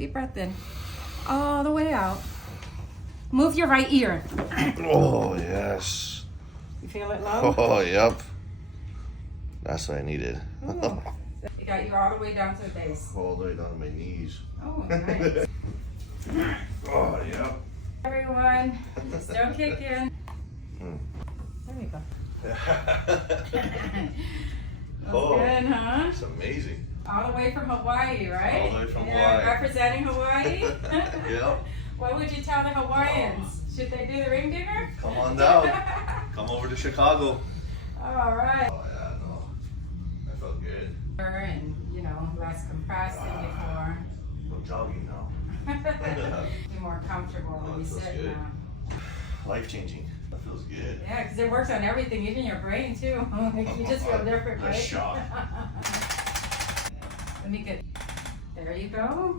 Deep breath in. All the way out. Move your right ear. Oh, yes. You feel it low? Oh, yep. That's what I needed. You got you all the way down to the base. All the way down to my knees. Oh, nice. Oh, yep. Everyone, still kicking. There you go. Oh, good, huh? it's amazing. All the way from Hawaii, right? All the way from Yeah, Hawaii. representing Hawaii. Yep. What would you tell the Hawaiians? Should they do the ring digger? Come on down. Come over to Chicago. All right. Oh, yeah, no. I felt good. And, you know, less compressed than before. I'm jogging now. Be more comfortable when you it feels sit good. now. Life changing. That feels good. Yeah, because it works on everything, even your brain too. Like, you just feel different, A right? shock. Let me get. There you go.